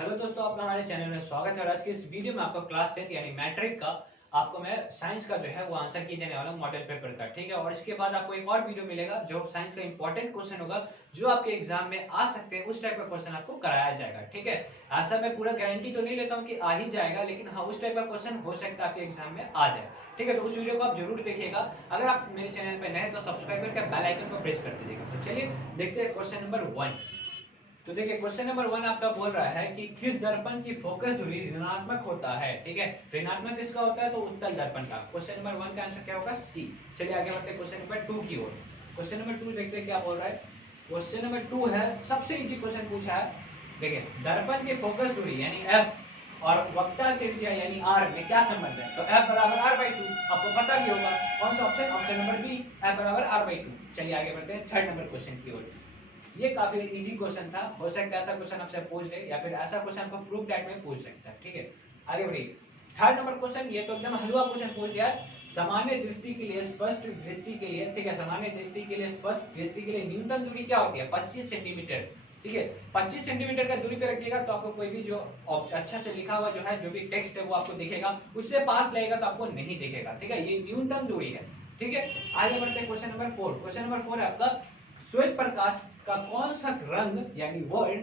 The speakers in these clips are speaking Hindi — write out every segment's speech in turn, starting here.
हेलो दोस्तों, आपका हमारे चैनल में स्वागत है। और आज की इस वीडियो में आपको क्लास 10 यानी मैट्रिक का आपको मैं साइंस का जो है वो आंसर किए जाने वाला मॉडल पेपर का, ठीक है। और इसके बाद आपको एक और वीडियो मिलेगा जो साइंस का इंपॉर्टेंट क्वेश्चन होगा जो आपके एग्जाम में आ सकते हैं, उस टाइप का क्वेश्चन आपको कराया जाएगा, ठीक है। ऐसा मैं पूरा गारंटी तो नहीं लेता हूँ कि आ ही जाएगा, लेकिन हाँ उस टाइप का क्वेश्चन हो सकता है आपके एग्जाम में आ जाए, ठीक है। तो उस वीडियो को आप जरूर देखिएगा। अगर आप मेरे चैनल पर नए हैं तो सब्सक्राइब करके बेल आइकन को प्रेस कर दीजिएगा। तो चलिए देखते हैं क्वेश्चन नंबर 1। तो देखिए क्वेश्चन नंबर 1 आपका बोल रहा है कि किस दर्पण की फोकस दूरी ऋणात्मक होता है, ठीक है। ऋणात्मक किसका होता है, तो उत्तल दर्पण का। क्वेश्चन नंबर 1 का आंसर क्या होगा, सी। चलिए आगे बढ़ते हैं क्वेश्चन नंबर 2 की ओर। क्वेश्चन नंबर 2 देखते हैं क्या बोल रहा है। क्वेश्चन नंबर 2 है, सबसे इजी क्वेश्चन पूछा है। देखिए दर्पण की फोकस दूरी यानी एफ और वक्ता त्रिज्या यानी आर में क्या संबंध है। तो एफ बराबर r/2 आपको पता भी होगा। कौन सा option, option number B, F बराबर r/2। चलिए आगे बढ़ते हैं थर्ड नंबर क्वेश्चन की ओर। ये काफी इजी क्वेश्चन था, हो सकता है ऐसा क्वेश्चन आपसे पूछ ले या फिर ऐसा क्वेश्चन आपको प्रूफ टाइप में पूछ सकता है, ठीक है। आगे बढ़िए थर्ड नंबर क्वेश्चन, ये तो एकदम हलवा क्वेश्चन पूछ दिया। सामान्य दृष्टि के लिए, स्पष्ट दृष्टि के लिए, ठीक है, सामान्य दृष्टि के लिए, स्पष्ट दृष्टि के लिए न्यूनतम दूरी क्या होती है, 25 सेंटीमीटर, ठीक है। 25 सेंटीमीटर का दूरी पे रखिएगा तो आपको कोई भी जो अच्छा से लिखा हुआ जो है, जो भी टेक्स्ट है वो आपको दिखेगा, उससे पास लगेगा तो आपको नहीं दिखेगा, ठीक है। ये न्यूनतम दूरी है, ठीक है। आगे बढ़ते हैं क्वेश्चन नंबर 4। क्वेश्चन नंबर 4 है आपका, श्वेत प्रकाश का कौन सा रंग यानी वर्ण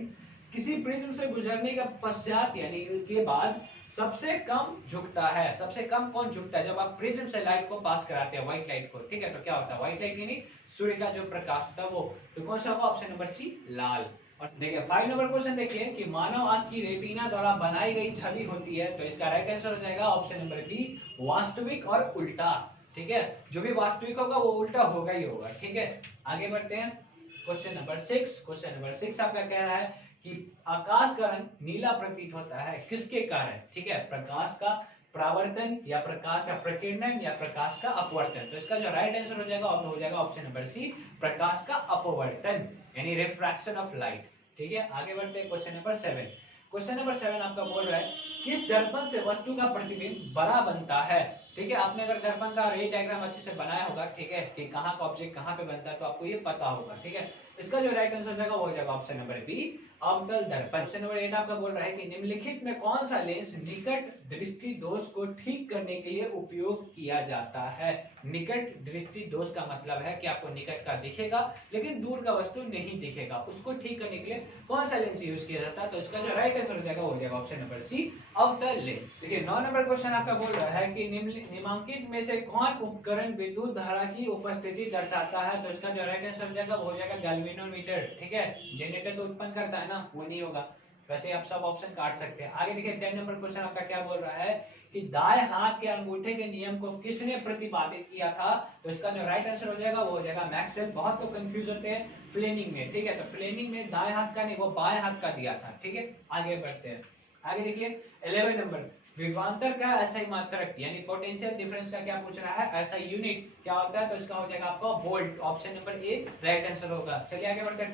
किसी प्रिज्म से गुजरने के पश्चात यानी के बाद सबसे कम झुकता है। सबसे कम कौन झुकता है, जब आप प्रिज्म से लाइट को पास कराते हैं, व्हाइट लाइट को, ठीक है। तो क्या होता है, व्हाइट लाइट यानी सूर्य का जो प्रकाश होता है वो। तो कौन सा होगा, ऑप्शन नंबर सी, लाल। और देखिए 5 नंबर क्वेश्चन देखिए कि मानव आंख की रेटिना द्वारा बनाई गई छवि होती है। तो इसका राइट आंसर हो जाएगा ऑप्शन नंबर बी, वास्तविक और उल्टा, ठीक है। जो भी वास्तविक होगा वो उल्टा होगा ही होगा, ठीक है। आगे बढ़ते हैं क्वेश्चन नंबर 6। क्वेश्चन नंबर 6 आपका कह रहा है कि आकाश का रंग नीला प्रतीत होता है किसके कारण, ठीक है। प्रकाश का परावर्तन या प्रकाश का प्रकीर्णन या प्रकाश का अपवर्तन। तो इसका जो राइट आंसर हो जाएगा हो जाएगा ऑप्शन नंबर सी, प्रकाश का अपवर्तन यानी रिफ्रैक्शन ऑफ लाइट, ठीक है। आगे बढ़ते हैं क्वेश्चन नंबर 7। क्वेश्चन नंबर 7 आपका बोल रहा है किस दर्पण से वस्तु का प्रतिबिंब बड़ा बनता है, ठीक है। आपने अगर दर्पण का रे डायग्राम अच्छे से बनाया होगा, ठीक है, कि कहाँ का ऑब्जेक्ट कहाँ पे बनता है तो आपको ये पता होगा, ठीक है। इसका जो राइट आंसर हो जाएगा वो हो जाएगा ऑप्शन नंबर बी, अवतल दर्पण। क्वेश्चन नंबर 8 आपका बोल रहा है कि निम्नलिखित में कौन सा लेंस निकट दृष्टि दोष को ठीक करने के लिए उपयोग किया जाता है। निकट दृष्टि दोष का मतलब है कि आपको निकट का दिखेगा लेकिन दूर का वस्तु नहीं दिखेगा, उसको ठीक करने के लिए कौन सा लेंस यूज किया जाता है। तो इसका जो राइट आंसर हो जाएगा वो हो जाएगा ऑप्शन नंबर सी, अवतल लेंस। देखिए 9 नंबर क्वेश्चन आपका बोल रहा है कि निम्नलिखित में से कौन उपकरण विद्युत धारा की उपस्थिति दर्शाता है। तो इसका जो राइट आंसर हो जाएगा वो हो जाएगा गैल्वेनोमीटर, ठीक है। जनरेटर तो उत्पन्न करता है ना, वो नहीं होगा। वैसे आप सब ऑप्शन काट सकते हैं। आगे देखिए 10 नंबर क्वेश्चन आपका क्या बोल रहा है कि दाएं हाथ के अंगूठे के नियम को किसने प्रतिपादित किया था। तो इसका जो राइट आंसर हो जाएगा वो हो जाएगा मैक्सवेल। बहुत लोग कंफ्यूज होते हैं फ्लेमिंग में, ठीक है। तो फ्लेमिंग में दाएं हाथ का नहीं, वो बाएं हाथ का दिया था, ठीक है। आगे बढ़ते हैं। आगे देखिए 11 नंबर, विभवांतर का ऐसा मात्रक यानी पोटेंशियल डिफरेंस का क्या पूछ रहा है, ऐसा यूनिट क्या होता है। तो इसका हो जाएगा आपका volt, option number A right answer होगा। चलिए आगे बढ़ते हैं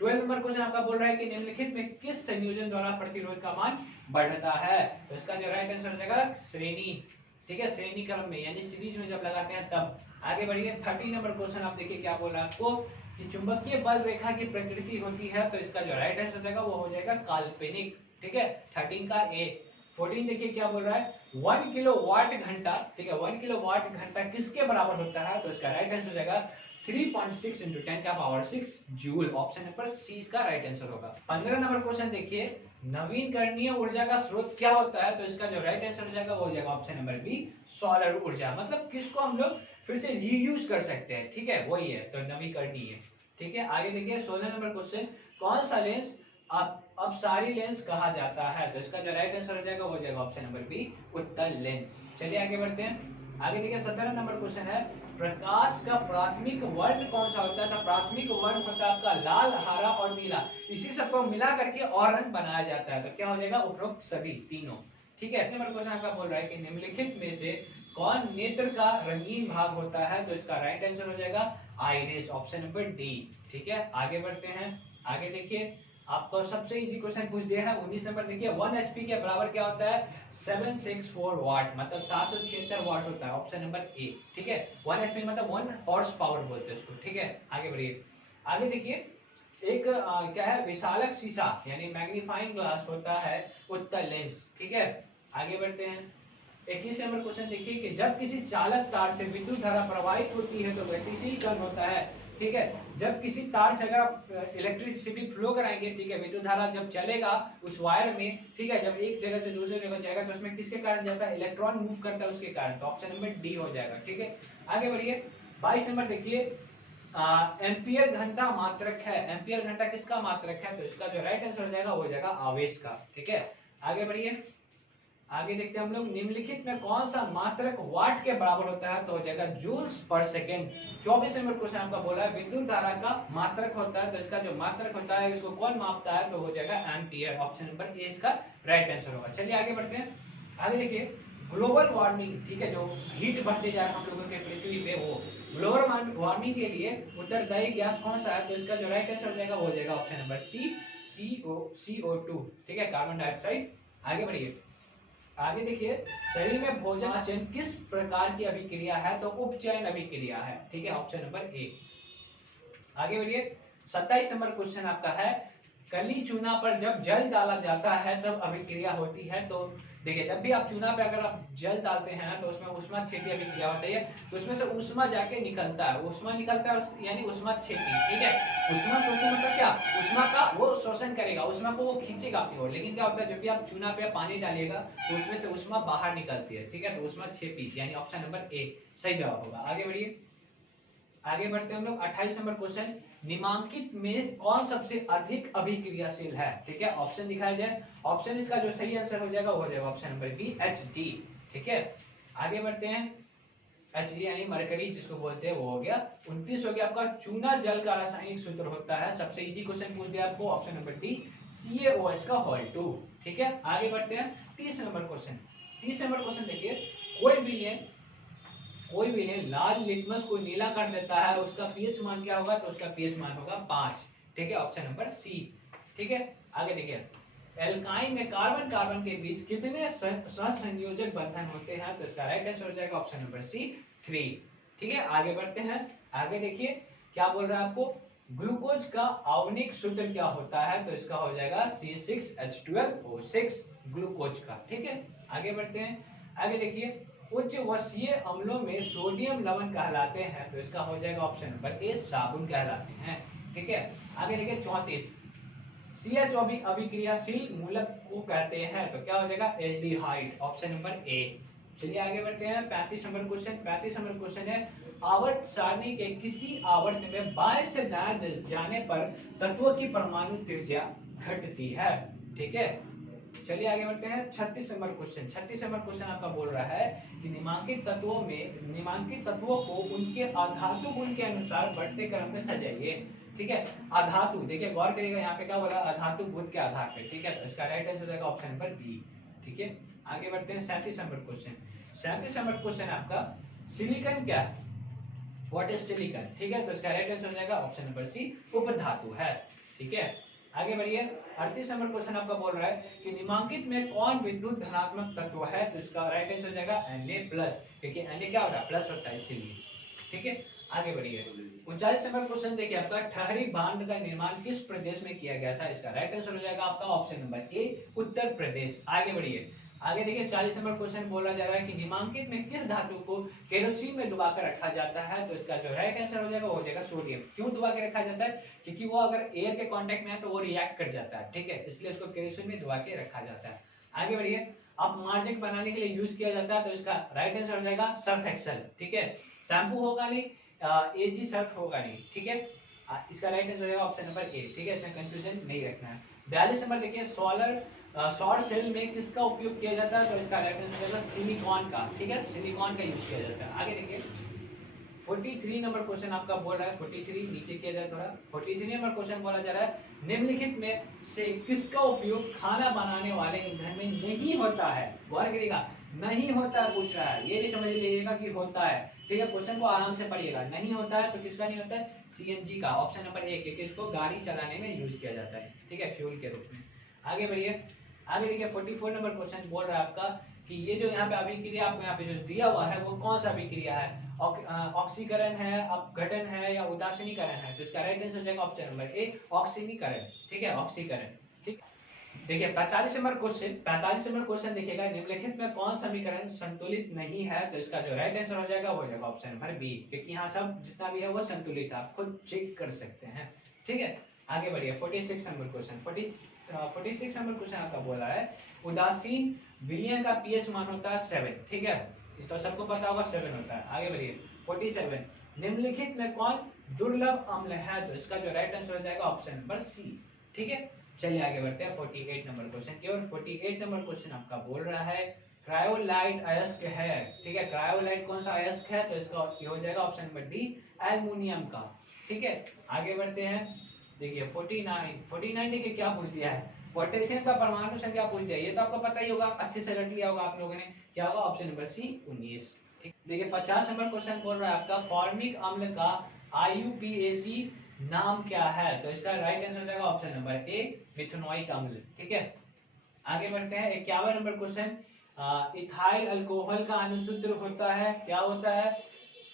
12 नंबर क्वेश्चन आपका बोल रहा है कि निम्नलिखित में किस संयोजन द्वारा प्रतिरोध का मान बढ़ता है। तो इसका जो राइट आंसर हो जाएगा श्रेणी, ठीक है, श्रेणी क्रम में यानी सीरीज में जब लगाते हैं तब। आगे बढ़िए 13 नंबर क्वेश्चन आप देखिए क्या बोल रहा है आपको कि चुंबकीय बल रेखा की प्रकृति होती है। तो इसका जो राइट आंसर हो जाएगा वो हो जाएगा काल्पनिक, ठीक है। 13 का ए। 14 देखिए क्या बोल रहा है 1 किलोवाट घंटा, ठीक है, 1 किलोवाट घंटा किसके बराबर होता है। तो इसका राइट आंसर हो जाएगा 3.6 into 10 का पावर 6 जूल, ऑप्शन नंबर सी इसका राइट आंसर होगा। 15 नंबर क्वेश्चन देखिए नवीकरणीय ऊर्जा का स्रोत क्या होता है। तो इसका जो राइट आंसर हो जाएगा वो हो जाएगा ऑप्शन नंबर बी, सौर ऊर्जा। मतलब किसको हम लोग फिर से रीयूज कर सकते हैं, ठीक है, वही है तो नवीकरणीय, ठीक है। आगे देखिए 16 नंबर क्वेश्चन, कौन सा लेंस अब सारी लेंस कहा जाता है। तो इसका जो राइट आंसर हो जाएगा वो हो जाएगा ऑप्शन नंबर बी, उत्तल लेंस। चलिए आगे बढ़ते हैं। आगे देखिए 17 नंबर क्वेश्चन है प्रकाश का प्राथमिक वर्ण कौन सा होता है। तो प्राथमिक वर्ण होता है आपका लाल, हरा और नीला, इसी सबको मिला करके और रंग बनाया जाता है। तो क्या हो जाएगा उपरोक्त सभी तीनों, ठीक है। नंबर क्वेश्चन आपका बोल रहा है कि निम्नलिखित में से कौन नेत्र का रंगीन भाग होता है। तो इसका राइट आंसर हो जाएगा आइरिस, ऑप्शन नंबर डी, ठीक है। आगे बढ़ते हैं। आगे देखिए आपको सबसे इजी क्वेश्चन पूछ दिया है 19 नंबर देखिए 1 एचपी के बराबर क्या होता है 764 वाट, मतलब 776 वाट होता है, ऑप्शन नंबर ए, ठीक है। 1 एचपी मतलब 1 हॉर्स पावर बोलते हैं इसको, ठीक है। आगे बढ़िए। आगे देखिए एक क्या है, विशालक शीशा यानी मैग्नीफाइंग ग्लास होता है उत्तल लेंस। ठीक है, आगे बढ़ते हैं। 21 नंबर क्वेश्चन देखिए कि जब किसी चालक तार से विद्युत धारा प्रवाहित होती है तो गतिशील कण होता है। ठीक है, जब किसी तार से अगर आप इलेक्ट्रिसिटी फ्लो कराएंगे, ठीक है, विद्युत धारा जब चलेगा उस वायर में, ठीक है, जब एक जगह से दूसरी जगह जाएगा तो उसमें किसके कारण जाता है, इलेक्ट्रॉन मूव करता है उसके कारण, तो ऑप्शन नंबर डी हो जाएगा। ठीक है, आगे बढ़िए। 22 नंबर देखिए, एम्पियर घंटा मात्रक है। एम्पियर घंटा किसका मात्रक है, तो इसका जो राइट आंसर हो जाएगा वो हो जाएगा आवेश का। ठीक है, आगे बढ़िए। आगे देखते हैं हम लोग, निम्नलिखित में कौन सा मात्रक वाट के बराबर होता है, तो हो जाएगा joules per second. 24 number question आपका बोला है विद्युत धारा का मात्रक होता है, तो इसका जो मात्रक होता है इसको कौन मापता है, तो हो जाएगा एम्पियर। ऑप्शन नंबर ए इसका राइट आंसर होगा। चलिए आगे बढ़ते हैं। आगे देखिए, ग्लोबल वार्मिंग, ठीक है, जो हीट बढ़ते जा रहा है हम लोगों के पृथ्वी पे, वो ग्लोबल वार्मिंग के लिए उत्तरदायी गैस कौन सा है, तो इसका जो राइट आंसर हो जाएगा वो हो जाएगा ऑप्शन नंबर सी, CO2। ठीक है, कार्बन डाइऑक्साइड। आगे बढ़िए। आगे देखिए, शरीर में भोजन चयन किस प्रकार की अभिक्रिया है, तो उपचयन अभिक्रिया है। ठीक है, ऑप्शन नंबर ए। आगे बढ़िए। 27 नंबर क्वेश्चन आपका है, कली चूना पर जब जल डाला जाता है तब अभिक्रिया होती है। तो देखिए, जब भी आप चूना पे अगर आप जल डालते हैं ना तो उसमें उष्मा छेदी अभिक्रिया होती है, तो उसमें से उष्मा जाके निकलता है, उष्मा निकलता है यानी उष्मा छेदी। ठीक है, उष्मा शोषण मतलब क्या, उष्मा का वो शोषण करेगा, उष्मा को वो खींचेगा अपनी ओर। लेकिन क्या होता है, जब भी आप चूना पे पानी डालिएगा तो उसमें से उष्मा बाहर निकलती है। ठीक है, तो उष्मा छेपी यानी ऑप्शन नंबर ए सही जवाब होगा। आगे बढ़िए। आगे बढ़ते हैं हम लोग। 28 नंबर क्वेश्चन, निम्नांकित में कौन सबसे अधिक अभिक्रियाशील है। ठीक है, ऑप्शन दिखाया जाए। ऑप्शन इसका जो सही आंसर हो जाएगा वो हो जाएगा ऑप्शन नंबर बी, Hg। ठीक है, आगे बढ़ते हैं। Hg यानी मरकरी जिसको बोलते हैं वो हो गया। 29 हो गया आपका, चूना जल का रासायनिक सूत्र होता है। सबसे इजी क्वेश्चन पूछ दिया आपको, ऑप्शन नंबर डी, CaOH का होल 2। ठीक है, आगे बढ़ते हैं। 30 नंबर क्वेश्चन। 30 नंबर क्वेश्चन देखिए, कोई भी ने लाल लिटमस को नीला कर देता है, उसका पीएच मान क्या होगा, तो उसका पीएच मान होगा 5। ठीक है, ऑप्शन नंबर सी। ठीक है, आगे देखिए, एल्काइन में कार्बन कार्बन के बीच कितने सहसंयोजक बंधन होते हैं, तो इसका राइट आंसर हो जाएगा ऑप्शन नंबर सी, 3। ठीक है, आगे बढ़ते हैं। आगे देखिए क्या बोल रहा है आपको, ग्लूकोज का आणविक सूत्र क्या होता है, तो इसका हो जाएगा C6H12O6 ग्लूकोज का। ठीक है, आगे बढ़ते हैं। आगे देखिए, उच्च वसीय अम्लों में सोडियम लवण कहलाते हैं, तो इसका हो जाएगा ऑप्शन नंबर ए, साबुन कहलाते हैं। ठीक है, आगे देखिए 34, CH अभिक्रियाशील मूलक को कहते हैं, तो क्या हो जाएगा, एल्डिहाइड, ऑप्शन नंबर ए। चलिए आगे बढ़ते हैं। 35 नंबर क्वेश्चन। 35 नंबर क्वेश्चन है, आवर्त सारणी के किसी आवर्त में बाएं से दाएं जाने पर तत्वों की परमाणु त्रिज्या घटती है। ठीक है, चलिए आगे बढ़ते हैं। 36 नंबर क्वेश्चन। 36 नंबर क्वेश्चन आपका बोल रहा है कि निम्नांकित तत्वों को उनके अधातु गुण के अनुसार बढ़ते क्रम में सजाइए। ठीक है, अधातु, देखिए गौर करिएगा यहाँ पे क्या बोला, अधातु गुण के आधार पे। ठीक है, तो इसका राइट आंसर हो जाएगा ऑप्शन नंबर बी। ठीक है, आगे बढ़ते हैं। 37 नंबर क्वेश्चन। 37 नंबर क्वेश्चन आपका, सिलिकॉन क्या है, व्हाट इज सिलिकॉन। ठीक है, तो इसका राइट आंसर हो जाएगा ऑप्शन नंबर सी, उपधातु है। ठीक है, आगे बढ़िए। 38 नंबर क्वेश्चन आपका बोल रहा है कि निम्नांकित में कौन विद्युत धनात्मक तत्व है, तो इसका राइट आंसर हो जाएगा Na+, क्योंकि Na क्या होता है, प्लस होता है इसीलिए। ठीक है, आगे बढ़िए। 39 नंबर क्वेश्चन देखिए आपका, ठहरी बांध का निर्माण किस प्रदेश में किया गया था, इसका राइट आंसर हो जाएगा आपका option number A, Uttar Pradesh. आगे बढ़िए। आगे देखिए 40 नंबर क्वेश्चन बोला जा रहा है कि निम्नांकित में किस धातु को केरोसिन में डुबाकर रखा जाता है, तो इसका जो राइट आंसर हो जाएगा वो हो जाएगा सोडियम। क्यों डुबा के रखा जाता है, क्योंकि वो अगर एयर के कांटेक्ट में है तो वो रिएक्ट कर जाता है। ठीक है, इसलिए इसको केरोसिन में डुबा के रखा जाता है। आगे बढ़िए। अब मार्जक बनाने के लिए यूज किया जाता है, तो इसका राइट आंसर हो जाएगा सर्फ एक्सेल। ठीक है, शैम्पू होगा नहीं, एजी सर्फ होगा नहीं। ठीक है, इसका राइट आंसर हो जाएगा ऑप्शन नंबर ए। ठीक है, इसमें कंफ्यूजन नहीं रखना है। 42 नंबर देखिए, सौर सेल में किसका उपयोग किया जाता है, तो इसका राइट आंसर हो जाएगा सिलिकॉन का। ठीक है, सिलिकॉन का यूज किया जाता है। आगे देखिए 43 नंबर क्वेश्चन आपका बोल रहा है, 43 नीचे किया जाए थोड़ा। 43 नंबर क्वेश्चन बोला जा रहा है, निम्नलिखित में से किसका उपयोग खाना बनाने वाले ईंधन में नहीं होता है। गौर करिएगा, नहीं होता है पूछ रहा है, ये नहीं समझ लीजिएगा कि होता है। ठीक है, क्वेश्चन को आराम से पढ़िएगा। नहीं होता है तो किसका नहीं होता है, CNG का, ऑप्शन नंबर ए, क्योंकि इसको गाड़ी चलाने में यूज किया जाता है। ठीक है, फ्यूल के रूप में। आगे बढ़िए। आगे देखिए 44 नंबर क्वेश्चन बोल रहा है आपका, कि ये जो यहाँ पे अभिक्रिया आपको यहाँ पे जो दिया हुआ है वो कौन सा अभिक्रिया है, ऑक्सीकरण है, अपघटन है या उदासीनीकरण है। तो इसका राइट आंसर हो जाएगा ऑप्शन नंबर ए, ऑक्सीकरण। ठीक है, ऑक्सीकरण। ठीक, देखिए 45 नंबर क्वेश्चन देखिएगा, निम्नलिखित में कौन समीकरण संतुलित नहीं है। तो इसका जो राइट आंसर हो जाएगा वो हो जाएगा ऑप्शन नंबर बी, क्योंकि यहाँ सब जितना भी है वो संतुलित है, आप खुद चेक कर सकते हैं। ठीक है, आगे बढ़िए 46 नंबर क्वेश्चन। 46 नंबर क्वेश्चन आपका बोला है उदासीन विलयन का पीएच मान होता है 7। ठीक है, तो सबको पता होगा 7 होता है। आगे बढ़िए 47, निम्नलिखित में कौन दुर्लभ अम्ल है। तो इसका जो राइट आंसर हो जाएगा ऑप्शन नंबर सी। ठीक है, चलिए आगे बढ़ते हैं 48 नंबर क्वेश्चन की ओर। 48 नंबर क्वेश्चन आपका बोल रहा है क्रायोलाइट अयस्क है। ठीक है, क्रायोलाइट कौन सा अयस्क है। तो इसका ये हो जाएगा ऑप्शन नंबर डी, एल्युमिनियम का। ठीक है, आगे बढ़ते हैं। देखिए 49 देखिए क्या पूछ दिया है, पोटेशियम का परमाणु संख्या पूछ दिया। ये तो आपको पता ही होगा, अच्छे से रट लिया होगा आप लोगों ने। क्या होगा ऑप्शन नंबर सी 19। ठीक, देखिए 50 नंबर क्वेश्चन बोल रहा है आपका फॉर्मिक अम्ल का IUPAC नाम क्या है। तो इसका राइट आंसर हो जाएगा ऑप्शन नंबर ए, मिथेनोइक अम्ल। ठीक है, आगे बढ़ते हैं 51 नंबर क्वेश्चन। इथाइल अल्कोहल का अनुसूत्र होता है, क्या होता है,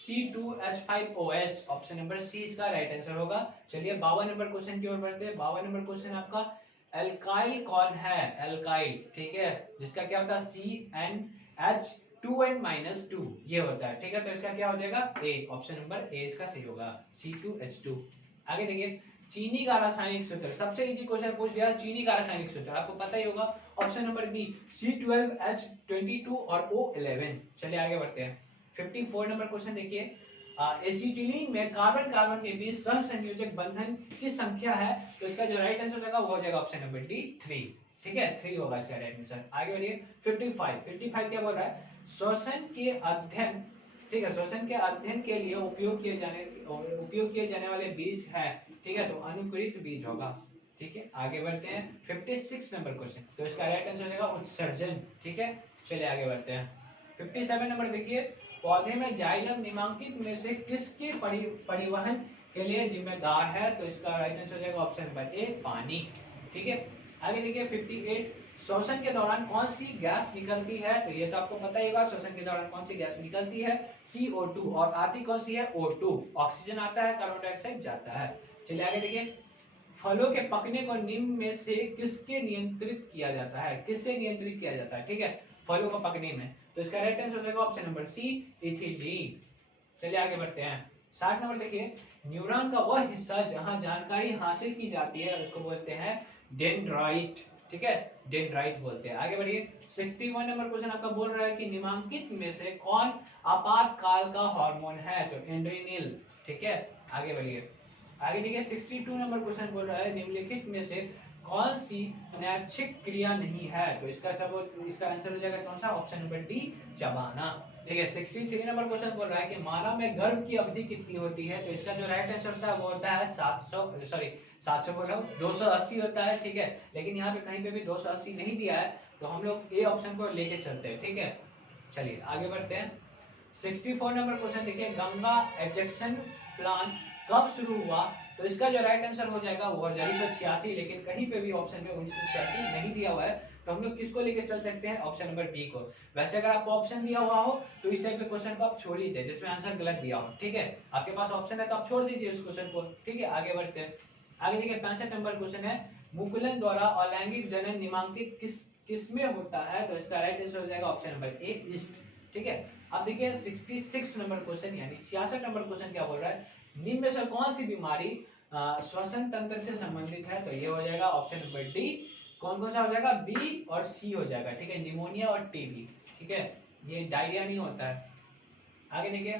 C2H5OH। ऑप्शन नंबर सी इसका राइट आंसर होगा। चलिए 52 नंबर क्वेश्चन की ओर बढ़ते हैं। 52 नंबर क्वेश्चन आपका एल्काइल कौन है, एल्काइल। ठीक है, जिसका क्या होता है CnH2n-2 ये होता है। ठीक है, तो इसका क्या हो जाएगा ए, ऑप्शन नंबर ए इसका सही होगा, C2H2। आगे देखिए चीनी का रासायनिक सूत्र, सबसे इजी क्वेश्चन पूछ दिया, चीनी का रासायनिक सूत्र आपको पता ही होगा, ऑप्शन नंबर बी C12H22 और O11। चलिए आगे बढ़ते हैं 54 नंबर क्वेश्चन देखिए, एसिटिलीन में कार्बन कार्बन के बीच सहसंयोजक बंधन की संख्या है। तो इसका जो राइट आंसर हो जाएगा वो हो जाएगा ऑप्शन नंबर डी 3। ठीक है, 3 होगा इसका राइट आंसर। आगे बढ़िए 55 क्या बोल रहा है, श्वसन के अध्ययन, ठीक है, श्वसन के अध्ययन के लिए उपयोग किए जाने वाले बीज है। ठीक है, तो अनुकूलित बीज होगा। ठीक है, आगे बढ़ते हैं 56 नंबर क्वेश्चन। तो इसका राइट आंसर हो जाएगा उत्सर्जन। ठीक है, चलिए आगे बढ़ते हैं 57 नंबर देखिए, पौधे में जाइलम निम्नलिखित में से किसके परिवहन के लिए जिम्मेदार है। तो इसका राइट आंसर हो जाएगा ऑप्शन नंबर ए, पानी। ठीक है, आगे देखिए 58, श्वसन के दौरान कौन सी गैस निकलती है। तो ये तो आपको पता ही होगा, श्वसन के दौरान कौन सी गैस निकलती है, CO2। और आती कौन सी है, O2। ऑक्सीजन आता है, कार्बन डाइऑक्साइड जाता है। चलिए आगे देखिए, फलों के पकने को निम्न में से किसके नियंत्रित किया जाता है, किससे नियंत्रित किया जाता है। ठीक है, फलों को पकने में। तो इसका राइट आंसर हो जाएगा ऑप्शन नंबर सी, इथिलीन। चलिए आगे बढ़ते हैं 60 नंबर देखिए, न्यूरॉन का वह हिस्सा जहां जानकारी हासिल की जाती है उसको बोलते हैं डेंड्राइट। ठीक है, डेंड्राइट बोलते हैं। आगे बढ़िए 61 नंबर क्वेश्चन आपका बोल रहा है कि निम्नलिखित में से कौन आपातकाल का हार्मोन है। तो एड्रेनल। ठीक है, आगे बढ़िए, आगे देखिए 62 नंबर क्वेश्चन बोल रहा है निम्नलिखित में से कौन सी अनैच्छिक क्रिया नहीं है। तो इसका आंसर हो जाएगा कौन सा, ऑप्शन नंबर डी, चबाना। देखिए 63 नंबर क्वेश्चन बोल रहा है कि मानव में गर्भ की अवधि कितनी होती है। तो इसका जो राइट आंसर होता है वो होता है 700 बोल रहा हूँ 280 होता है। ठीक है, लेकिन यहाँ पे कहीं पे भी 280 नहीं दिया है, तो हम लोग ए ऑप्शन को लेके चलते हैं। ठीक है, चलिए आगे बढ़ते हैं 64 नंबर क्वेश्चन देखिए, गंगा एजेक्शन प्लान कब शुरू हुआ। तो इसका जो राइट आंसर हो जाएगा वो 1986, लेकिन कहीं पे भी ऑप्शन में 1986 नहीं दिया हुआ है, तो हम लोग किसको लेके चल सकते हैं, ऑप्शन नंबर बी को। वैसे अगर आपको ऑप्शन दिया हुआ हो तो इस टाइप के क्वेश्चन को आप छोड़ दीजिए जिसमें आंसर गलत दिया हो। ठीक है, आपके पास ऑप्शन है तो आप छोड़ दीजिए उस क्वेश्चन को। ठीक है, आगे बढ़ते हैं। आगे देखिए 65 नंबर क्वेश्चन है, मुकुलन द्वारा अलैंगिक जनन निम्नलिखित किसमें होता है। तो इसका राइट आंसर हो जाएगा ऑप्शन नंबर ए, ईस्ट। ठीक है, अब देखिए 66 नंबर क्वेश्चन यानी 66 नंबर क्वेश्चन क्या बोल रहा है, निम्न में से कौन सी बीमारी श्वसन तंत्र से संबंधित है। तो ये हो जाएगा ऑप्शन नंबर डी, कौन सा हो जाएगा, बी और सी हो जाएगा। ठीक है, निमोनिया और टीबी। ठीक है, ये डायरिया नहीं होता है। आगे देखिए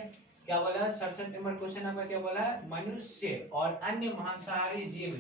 क्या बोला है 67 नंबर क्वेश्चन आपका क्या बोला है, मनुष्य और अन्य मांसाहारी जीव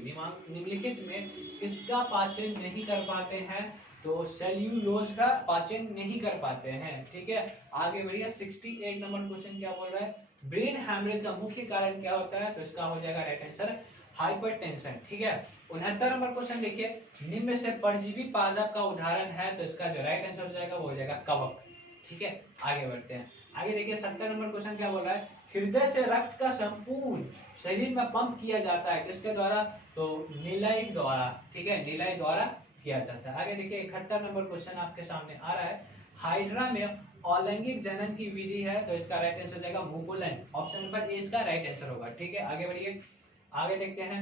निम्नलिखित में किसका पाचन नहीं कर पाते हैं। तो सेल्यूलोज का पाचन नहीं कर पाते हैं। ठीक है, आगे बढ़िए 68 नंबर क्वेश्चन क्या बोल रहा है, ब्रेन हैमरेज का मुख्य कारण क्या होता है। तो इसका हो जाएगा राइट आंसर हाइपरटेंशन। ठीक है, 69 नंबर क्वेश्चन देखिए, निम्न में से परजीवी पादप का उदाहरण है। तो इसका जो राइट आंसर हो जाएगा वो हो जाएगा कवक। ठीक है, आगे बढ़ते हैं। आगे देखिए 70 नंबर क्वेश्चन क्या बोल रहा है, हृदय से रक्त का संपूर्ण शरीर में पंप किया जाता है किसके द्वारा। तो नीलाई द्वारा। ठीक है, नीलाई द्वारा किया जाता है। आगे देखिए 71 नंबर क्वेश्चन आपके सामने आ रहा है, हाइड्रा में अलैंगिक जनन की विधि है, तो इसका राइट आंसर हो जाएगा मुकुलन। ऑप्शन नंबर ए इसका राइट आंसर होगा। ठीक है, आगे बढ़िए, आगे देखते हैं।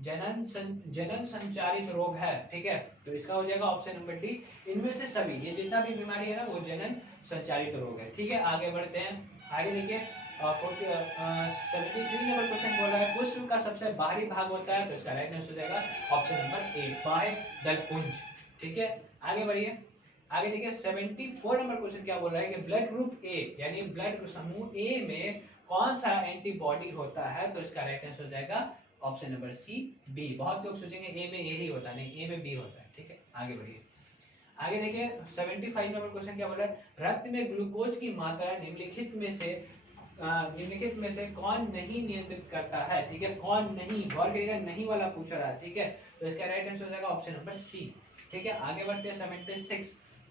जनन संचारित रोग है, ठीक है, तो इसका हो जाएगा ऑप्शन नंबर डी, इनमें से सभी, ये जितना भी बीमारी है ना वो जनन संचारित रोग है। ठीक है, आगे बढ़ते हैं। आगे देखिए 73 नंबर क्वेश्चन बोल रहा है पुष्प का सबसे बाहरी भाग होता है, तो इसका राइट आंसर हो जाएगा ऑप्शन नंबर ए, बाह्य दलपुंज। ठीक है, आगे बढ़िए, आगे देखिए 74 नंबर क्वेश्चन क्या बोल रहा है कि ब्लड ग्रुप ए यानी ब्लड समूह ए में कौन सा एंटीबॉडी होता है, तो इसका राइट आंसर हो जाएगा ऑप्शन नंबर सी, बी। बहुत लोग सोचेंगे ए में ए ही होता है, नहीं, ए में बी होता है। ठीक है, आगे बढ़िए, आगे देखिए 75 नंबर क्वेश्चन क्या बोल रहा है रक्त में ग्लूकोज की मात्रा निम्नलिखित में से कौन नहीं नियंत्रित करता है। ठीक है, कौन नहीं, गौर करिएगा, नहीं वाला पूछ रहा है। ठीक है, तो इसका राइट आंसर हो जाएगा ऑप्शन नंबर सी। ठीक है, आगे बढ़ते हैं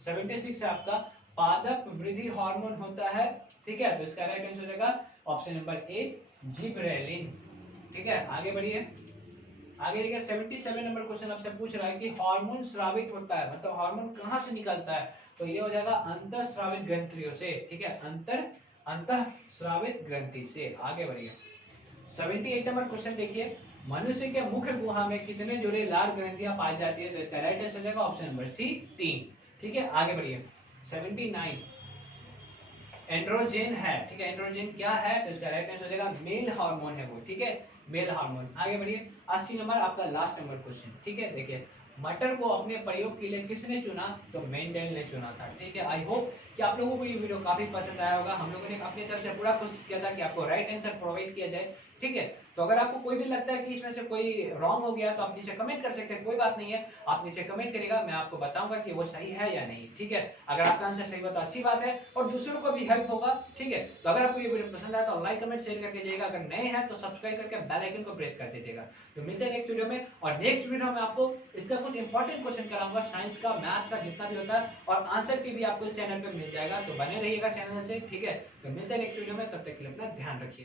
76 आपका पादप वृद्धि हार्मोन होता है। ठीक है, तो इसका राइट आंसर हो जाएगा ऑप्शन नंबर ए, जिबरेलिन। ठीक है, आगे बढ़िए, आगे देखिए 77 नंबर क्वेश्चन आपसे पूछ रहा है कि हार्मोन स्रावित होता है, मतलब हार्मोन कहां से निकलता है, तो ये हो जाएगा अंतःस्रावित ग्रंथियों से। ठीक है, अंतःस्रावित ग्रंथि से। आगे बढ़िए 78 नंबर क्वेश्चन देखिए, मनुष्य के मुख्य गुहा में कितने जोड़े लाल ग्रंथियां पाई जाती है, तो इसका राइट आंसर हो जाएगा ऑप्शन नंबर सी, 3। ठीक है, आगे बढ़िए 79 एंड्रोजन है। ठीक है, एंड्रोजन क्या है, तो इसका राइट आंसर हो जाएगा मेल हार्मोन है वो। ठीक है, मेल हार्मोन। आगे बढ़िए 80 नंबर आपका लास्ट नंबर क्वेश्चन। ठीक है, देखिए मटर को अपने प्रयोग के लिए किसने चुना, तो मेंडल ने चुना था। ठीक है, आई होप कि आप लोगों को ये वीडियो काफी पसंद आया होगा। हम लोगों ने अपनी तरफ से पूरा कोशिश किया था कि आपको राइट आंसर प्रोवाइड किया जाए। ठीक है, तो अगर आपको कोई भी लगता है कि इसमें से कोई रॉन्ग हो गया तो आप नीचे कमेंट कर सकते हैं, कोई बात नहीं है, आप नीचे कमेंट करेगा, मैं आपको बताऊंगा कि वो सही है या नहीं। ठीक है, अगर आपका आंसर सही हो तो अच्छी बात है और दूसरों को भी हेल्प होगा। ठीक है, तो अगर आपको ये वीडियो पसंद आया तो लाइक कमेंट शेयर करके जाइएगा, अगर नए हैं तो सब्सक्राइब करके बेल आइकन को प्रेस कर दीजिएगा। तो मिलते हैं नेक्स्ट वीडियो में, और नेक्स्ट वीडियो में आपको इसका कुछ इंपॉर्टेंट क्वेश्चन कराऊंगा, साइंस का, मैथ का, जितना भी होता है, और आंसर की भी आपको इस चैनल पे मिल जाएगा, तो बने रहिएगा चैनल से। ठीक है, तो मिलते हैं नेक्स्ट वीडियो में, तब तक के लिए अपना ध्यान रखिए।